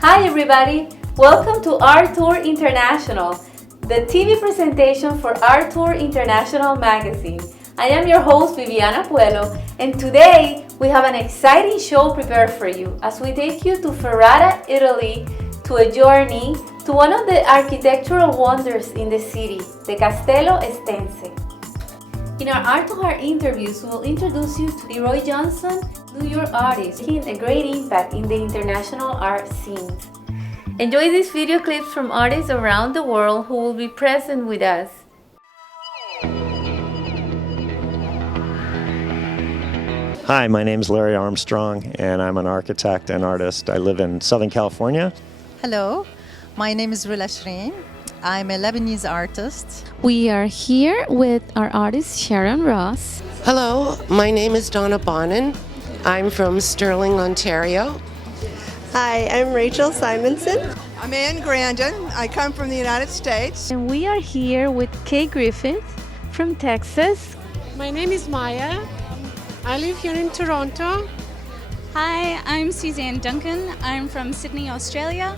Hi everybody! Welcome to ArtTour International, the TV presentation for ArtTour International Magazine. I am your host Viviana Puelo, and today we have an exciting show prepared for you as we take you to Ferrara, Italy, to a journey to one of the architectural wonders in the city, the Castello Estense. In our ArtTour interviews, we will introduce you to Leroi Johnson, New York artist, making a great impact in the international art scenes. Enjoy these video clips from artists around the world who will be present with us. Hi, my name is Larry Armstrong, and I'm an architect and artist. I live in Southern California. Hello, my name is Rula Shreen. I'm a Lebanese artist. We are here with our artist Sharon Ross. Hello, my name is Donna Bonin. I'm from Sterling, Ontario. Hi, I'm Rachel Simonson. I'm Ann Grandin. I come from the United States. And we are here with Kay Griffith from Texas. My name is Maya. I live here in Toronto. Hi, I'm Suzanne Duncan. I'm from Sydney, Australia.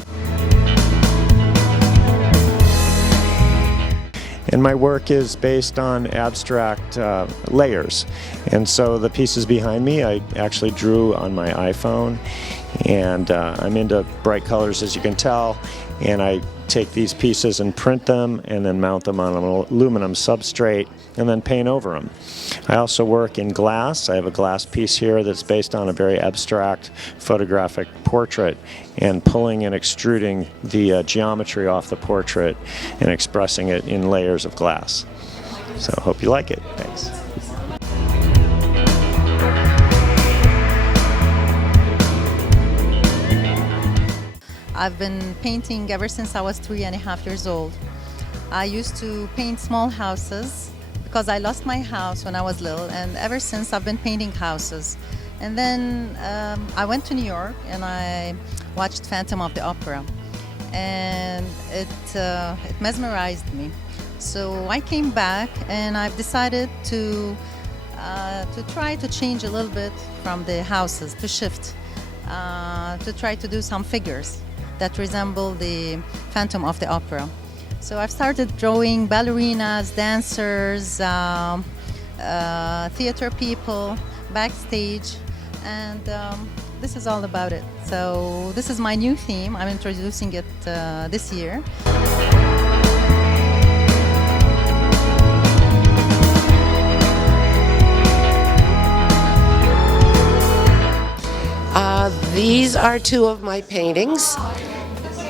And my work is based on abstract layers. And so the pieces behind me I actually drew on my iPhone. And I'm into bright colors, as you can tell. And I take these pieces and print them and then mount them on an aluminum substrate and then paint over them. I also work in glass. I have a glass piece here that's based on a very abstract photographic portrait, and pulling and extruding the geometry off the portrait and expressing it in layers of glass. So I hope you like it. Thanks. I've been painting ever since I was 3.5 years old. I used to paint small houses because I lost my house when I was little, and ever since I've been painting houses. And then I went to New York and I watched Phantom of the Opera, and it mesmerized me. So I came back and I've decided to try to change a little bit from the houses, to shift, to try to do some figures that resemble the Phantom of the Opera. So I've started drawing ballerinas, dancers, theater people, backstage, and this is all about it. So this is my new theme. I'm introducing it this year. These are two of my paintings.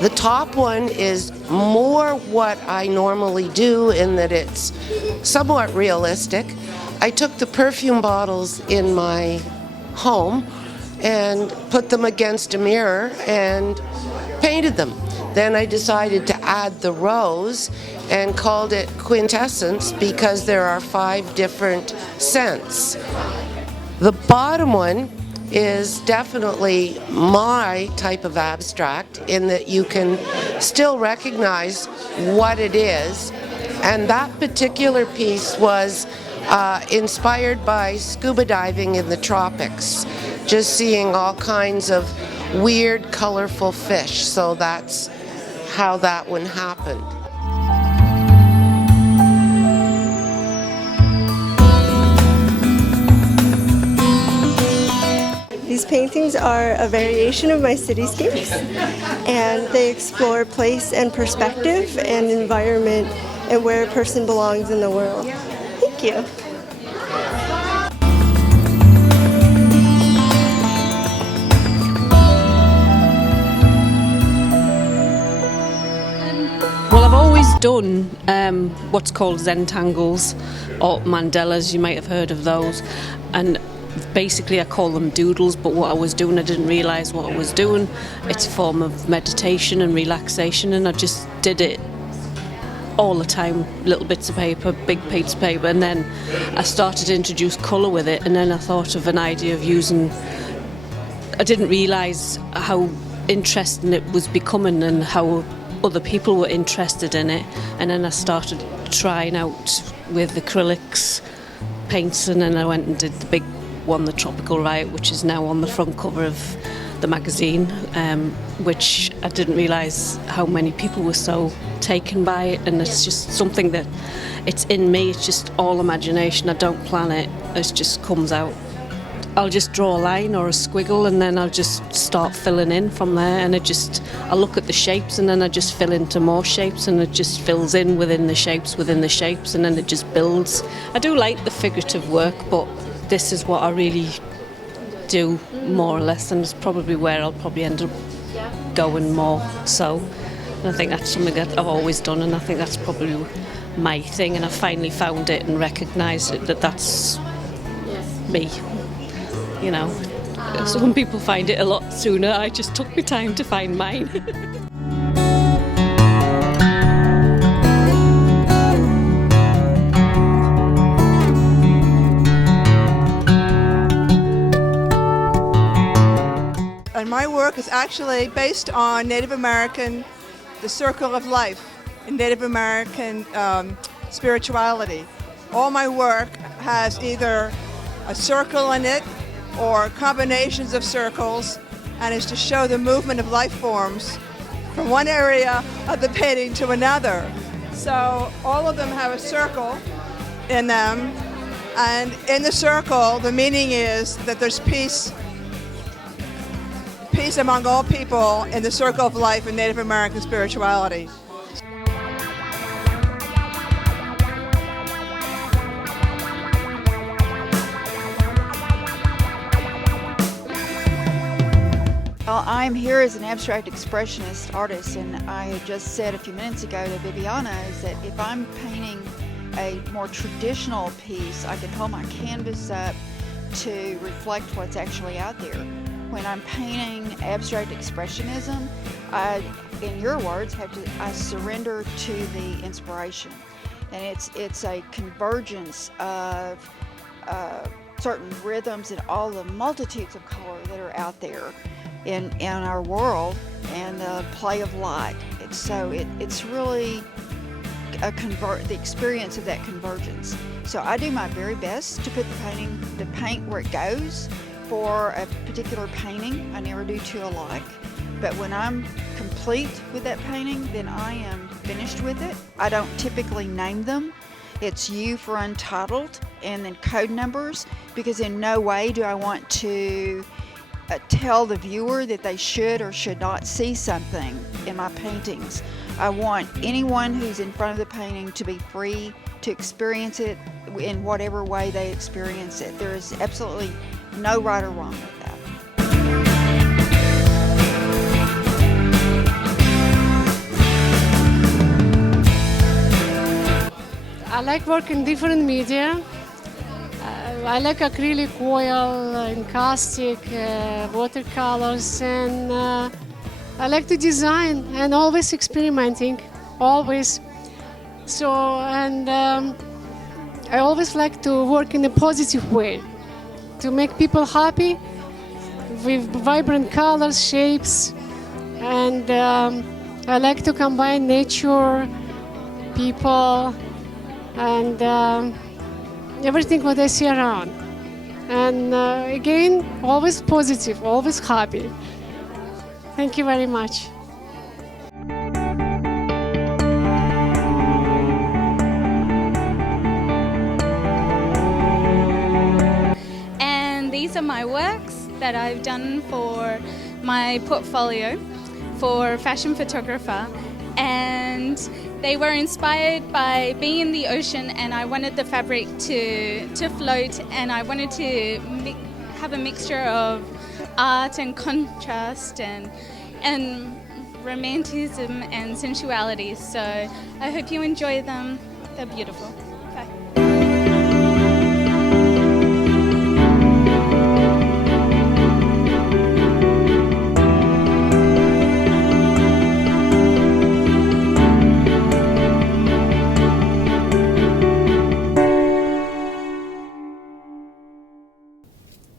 The top one is more what I normally do in that it's somewhat realistic. I took the perfume bottles in my home and put them against a mirror and painted them. Then I decided to add the rose and called it Quintessence because there are 5 different scents. The bottom one is definitely my type of abstract in that you can still recognize what it is. And that particular piece was inspired by scuba diving in the tropics, just seeing all kinds of weird, colorful fish. So that's how that one happened. These paintings are a variation of my cityscapes, and they explore place and perspective and environment and where a person belongs in the world. Thank you. Well, I've always done what's called Zentangles or mandalas. You might have heard of those. And basically I call them doodles, but what I was doing, I didn't realise what I was doing. It's a form of meditation and relaxation, and I just did it all the time, little bits of paper, big pieces of paper, and then I started to introduce colour with it, and then I thought of an idea of using, I didn't realise how interesting it was becoming and how other people were interested in it, and then I started trying out with acrylics, paints, and then I went and did the big one, the Tropical Riot, which is now on the front cover of the magazine, which I didn't realise how many people were so taken by it, and it's just something that it's in me, it's just all imagination, I don't plan it, it just comes out. I'll just draw a line or a squiggle and then I'll just start filling in from there, and I look at the shapes and then I just fill into more shapes, and it just fills in within the shapes, and then it just builds. I do like the figurative work, but this is what I really do more or less, and it's probably where I'll probably end up going more so. And I think that's something that I've always done, and I think that's probably my thing, and I finally found it and recognised it, that's me. You know, some people find it a lot sooner. I just took my time to find mine. And my work is actually based on Native American, the circle of life, and Native American spirituality. All my work has either a circle in it or combinations of circles, and is to show the movement of life forms from one area of the painting to another. So all of them have a circle in them, and in the circle the meaning is that there's peace among all people in the circle of life in Native American spirituality. Well, I'm here as an abstract expressionist artist, and I had just said a few minutes ago to Viviana is that if I'm painting a more traditional piece, I can hold my canvas up to reflect what's actually out there. When I'm painting abstract expressionism, I, in your words, I surrender to the inspiration, and it's a convergence of certain rhythms and all the multitudes of color that are out there in our world, and the play of light. It's really the experience of that convergence. So I do my very best to put the paint where it goes for a particular painting. I never do two alike. But when I'm complete with that painting, then I am finished with it. I don't typically name them. It's U for untitled, and then code numbers, because in no way do I want to tell the viewer that they should or should not see something in my paintings. I want anyone who's in front of the painting to be free to experience it in whatever way they experience it. There is absolutely no right or wrong with that. I like working in different media. I like acrylic, oil, encaustic, watercolors, and I like to design and always experimenting, always. So, and I always like to work in a positive way, to make people happy with vibrant colors, shapes, and I like to combine nature, people, and everything what I see around. And again, always positive, always happy. Thank you very much. And these are my works that I've done for my portfolio for fashion photographer. And they were inspired by being in the ocean, and I wanted the fabric to float, and I wanted to have a mixture of art and contrast and romanticism and sensuality. So I hope you enjoy them. They're beautiful. Bye.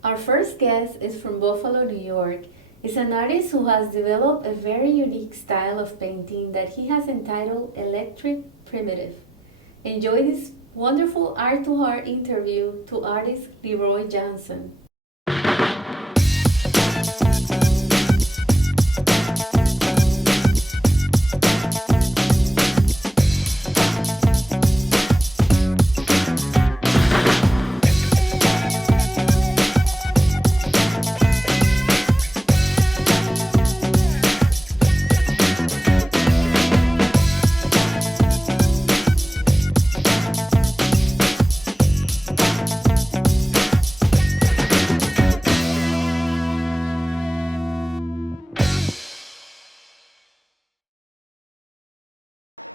Our first guest is from Buffalo, New York. He's an artist who has developed a very unique style of painting that he has entitled Electric Primitive. Enjoy this wonderful ArtTour interview to artist Leroi Johnson.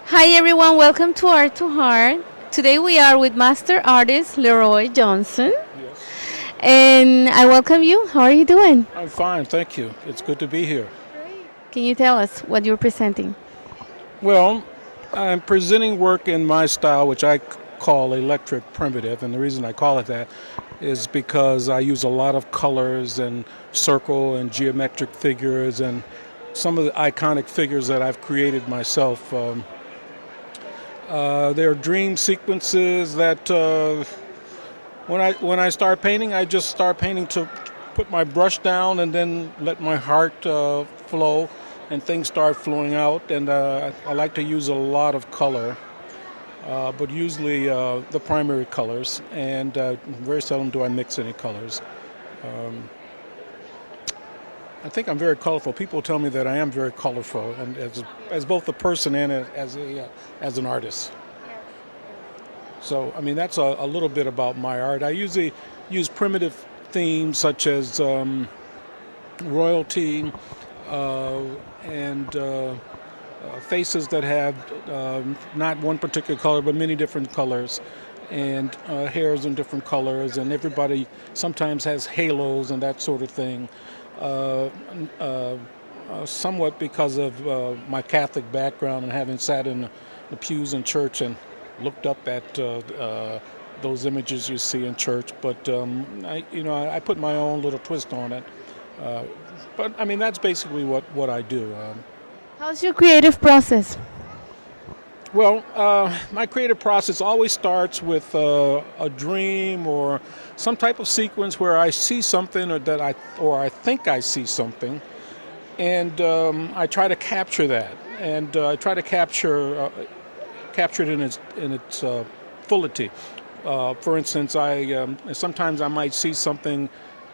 Hi everyone, welcome to Art to Heart. Today we are with master artist Leroi Johnson. Yes. And I welcome you. How are you doing? I'm fine, thank you. It's good to be here. Can you tell us what you're presenting? Well, I'm presenting work in my style, which I call electric primitive, and the reason I call it that is because I use a lot of colors and circle and geometric figures and some of the iconic figures that I've created myself. They're dream sequences that when I start painting, I just start painting to put my brush down and then let my heart flow and things start flowing out. And I like to use a lot of color, but usually the primary colors, and very seldom do I mix any colors. I think I'm very colorful. People tell me that I am very colorful, and as both a person and as an artist. So, I mean, that's a little bit about my art. I usually use primitive themes such as royalty and faces that have not one particular color, but many different colors, and hairs in different colors, and everybody sometimes has halos and that sort of thing. Somewhat because of my Catholic background and having sat in the pews in church and looked up at those images you see in church, but I put my own little twist on it. But I mean, that's basically what I do. How's your creative process? Well, my creative process always starts with a dream or some type of sequence where I see something, or I think I see something, and I try to capture that, and I try to capture it in its fullity. For instance, sometimes I might see something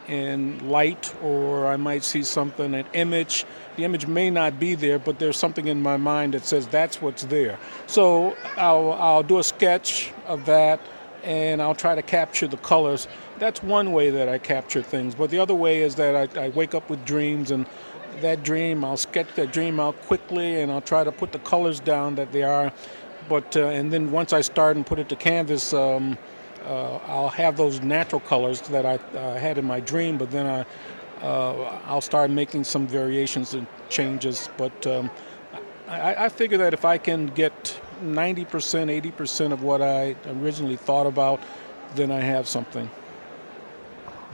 in light, or I might see something, an image. The image may not be there, but there's something in my mind that says that's what's there. So I'll do a sketch of that, and I'll try to capture the colors. That's one way that I capture things. But the other way is that I wake up with dreams, and that dream, I'll sketch that dream out quickly, and I'll try to put the colors down that they are. But and then once I start and put it to canvas, I'll have those natural colors that I had in my dream, but then I'll start making some variations and changes. But I figure that if I can get 90%, 80% of what I originally thought about, then I have something.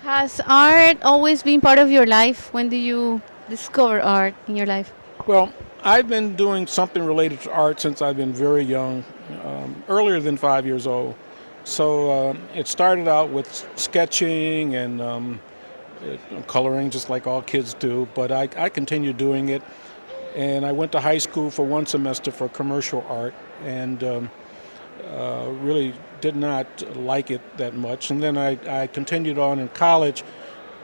Has art always been part of your life? When did you discover art in your life? Well, I've been doing something related to art since I've been very young, earlier than 5 years old. So it started out with sketching and coloring, just like all kids do, but I continued doing it. And I went to high school for one semester for commercial art, and really did not like it that much. And then I continued on in college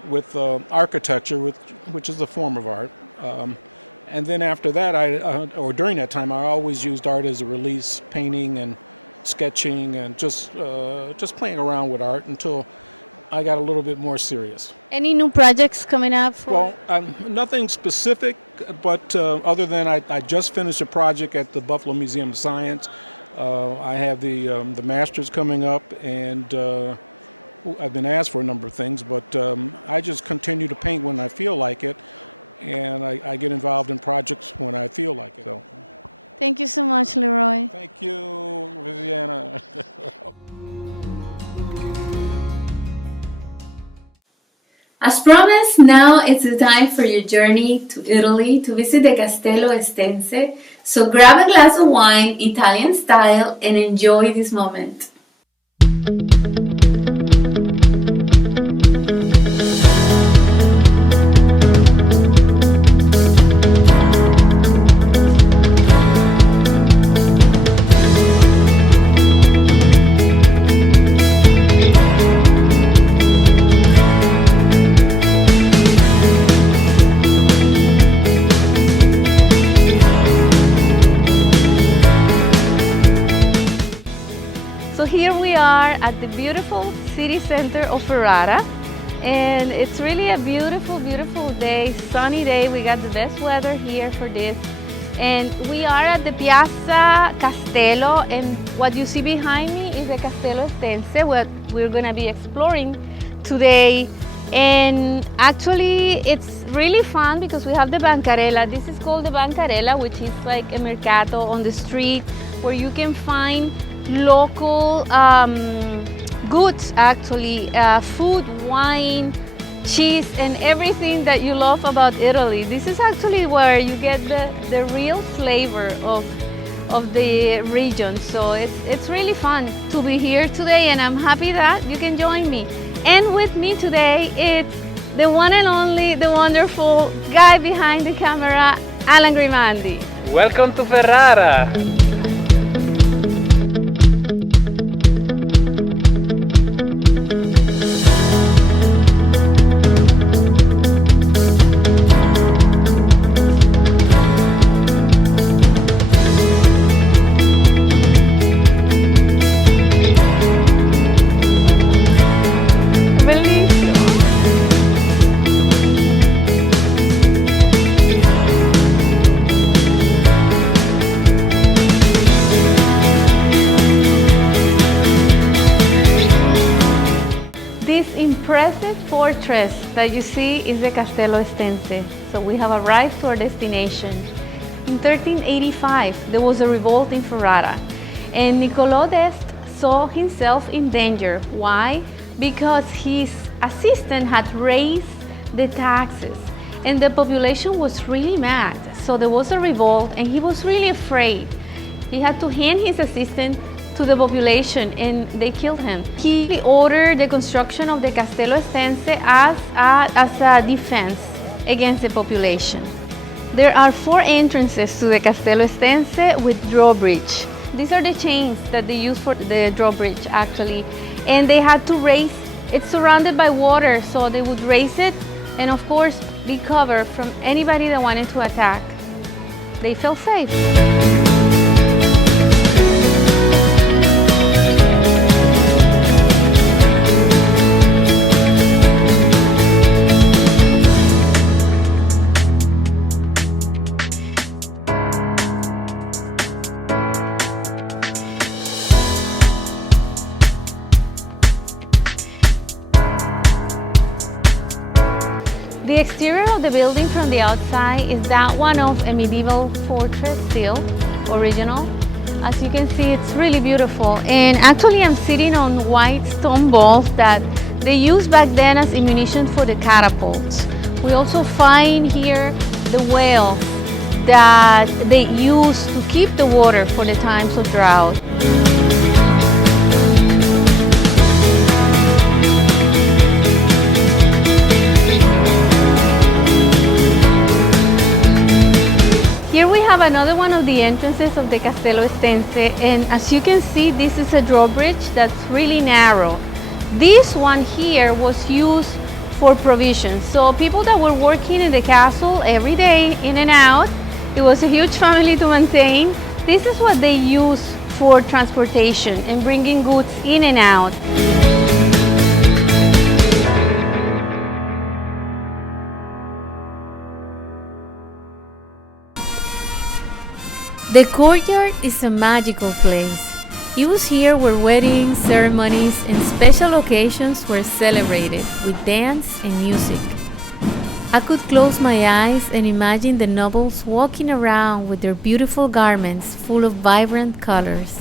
with architecture, which is a form of art. And then after that, or during that time, I always used art as a release, painting and sketching, and just playing around with art until I got a little bit more serious. Any new projects coming up? Well, nothing specific, but other than I just finished a project at the Buffalo Museum of Science. I have the Masters coming up, and I've been asked for a number of things, but I just continue to paint when I feel like it, and I get involved in projects when I feel like it. So. Thank you so much, Leroi. Thank you, Viviana. As promised, now it's the time for your journey to Italy to visit the Castello Estense. So grab a glass of wine, Italian style, and enjoy this moment. So here we are at the beautiful city center of Ferrara, and it's really a beautiful, beautiful day, sunny day. We got the best weather here for this. And we are at the Piazza Castello, and what you see behind me is the Castello Estense, what we're going to be exploring today. And actually it's really fun because we have the bancarella. This is called the bancarella, which is like a mercato on the street where you can find local goods, actually, food, wine, cheese, and everything that you love about Italy. This is actually where you get the real flavor of the region. So it's really fun to be here today, and I'm happy that you can join me. And with me today, it's the one and only, the wonderful guy behind the camera, Alan Grimandi. Welcome to Ferrara. Impressive fortress that you see is the Castello Estense. So we have arrived to our destination. In 1385, there was a revolt in Ferrara, and Niccolò d'Este saw himself in danger. Why? Because his assistant had raised the taxes, and the population was really mad. So there was a revolt, and he was really afraid. He had to hand his assistant to the population, and they killed him. He ordered the construction of the Castello Estense as a defense against the population. There are 4 entrances to the Castello Estense with drawbridge. These are the chains that they use for the drawbridge, actually, and they had to raise. It's surrounded by water, so they would raise it and of course be covered from anybody that wanted to attack. They felt safe. The exterior of the building from the outside is that one of a medieval fortress still, original. As you can see, it's really beautiful. And actually I'm sitting on white stone balls that they used back then as ammunition for the catapults. We also find here the well that they used to keep the water for the times of drought. Here we have another one of the entrances of the Castello Estense, and as you can see, this is a drawbridge that's really narrow. This one here was used for provisions. So people that were working in the castle every day, in and out, it was a huge family to maintain. This is what they use for transportation and bringing goods in and out. The courtyard is a magical place. It was here where weddings, ceremonies, and special occasions were celebrated with dance and music. I could close my eyes and imagine the nobles walking around with their beautiful garments full of vibrant colors.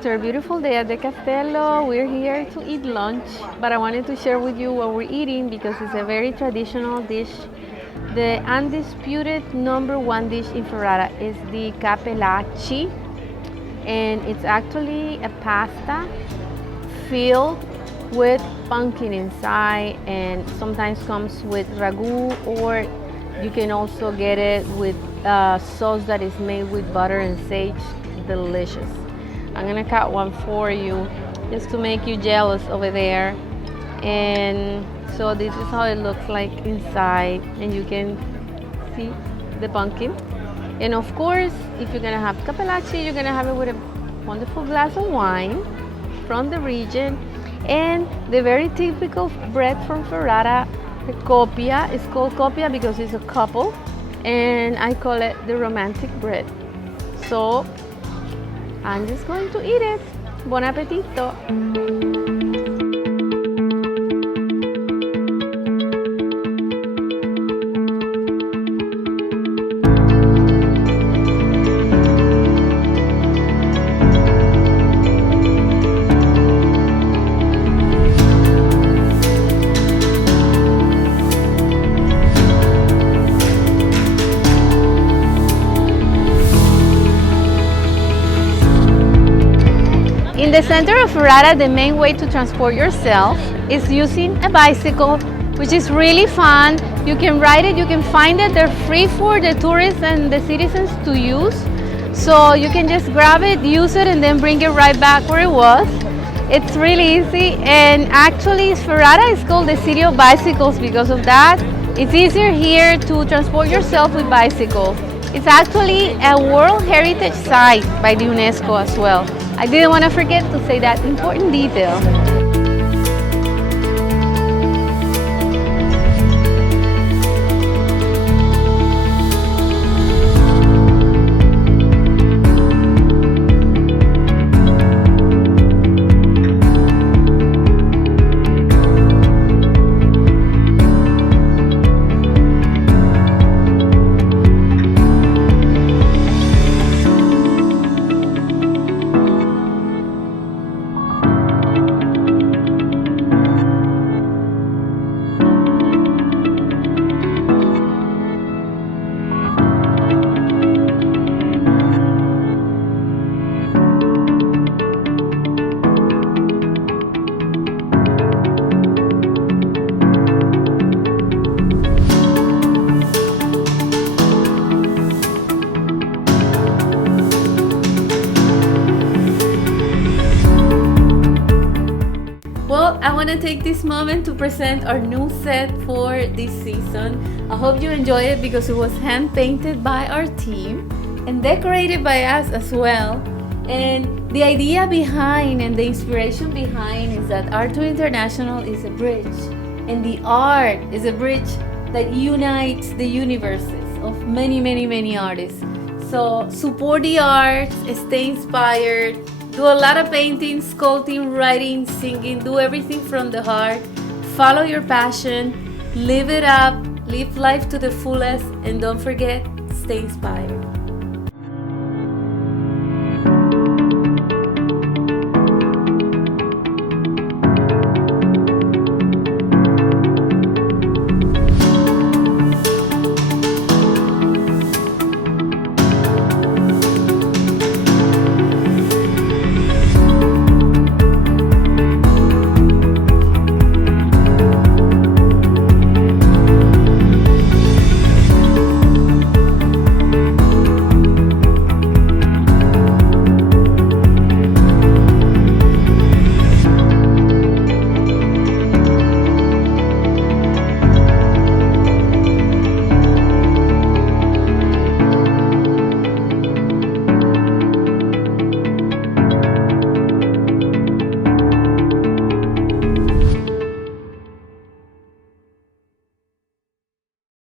after a beautiful day at the Castello, we're here to eat lunch, but I wanted to share with you what we're eating because it's a very traditional dish. The undisputed #1 dish in Ferrara is the cappellacci, and it's actually a pasta filled with pumpkin inside, and sometimes comes with ragu, or you can also get it with sauce that is made with butter and sage. Delicious. I'm gonna cut one for you just to make you jealous over there. And so this is how it looks like inside, and you can see the pumpkin. And of course, if you're gonna have cappellacci, you're gonna have it with a wonderful glass of wine from the region. And the very typical bread from Ferrara, the copia. It's called copia because it's a couple, and I call it the romantic bread. So I'm just going to eat it. Buon appetito! In the center of Ferrara, the main way to transport yourself is using a bicycle, which is really fun. You can ride it, you can find it. They're free for the tourists and the citizens to use. So you can just grab it, use it, and then bring it right back where it was. It's really easy, and actually Ferrara is called the city of bicycles because of that. It's easier here to transport yourself with bicycles. It's actually a World Heritage Site by the UNESCO as well. I didn't want to forget to say that important detail. I want to take this moment to present our new set for this season. I hope you enjoy it because it was hand painted by our team and decorated by us as well. And the idea behind and the inspiration behind is that ArtTour International is a bridge, and the art is a bridge that unites the universes of many artists. So support the arts, stay inspired, do a lot of painting, sculpting, writing, singing, do everything from the heart. Follow your passion, live it up, live life to the fullest, and don't forget, stay inspired.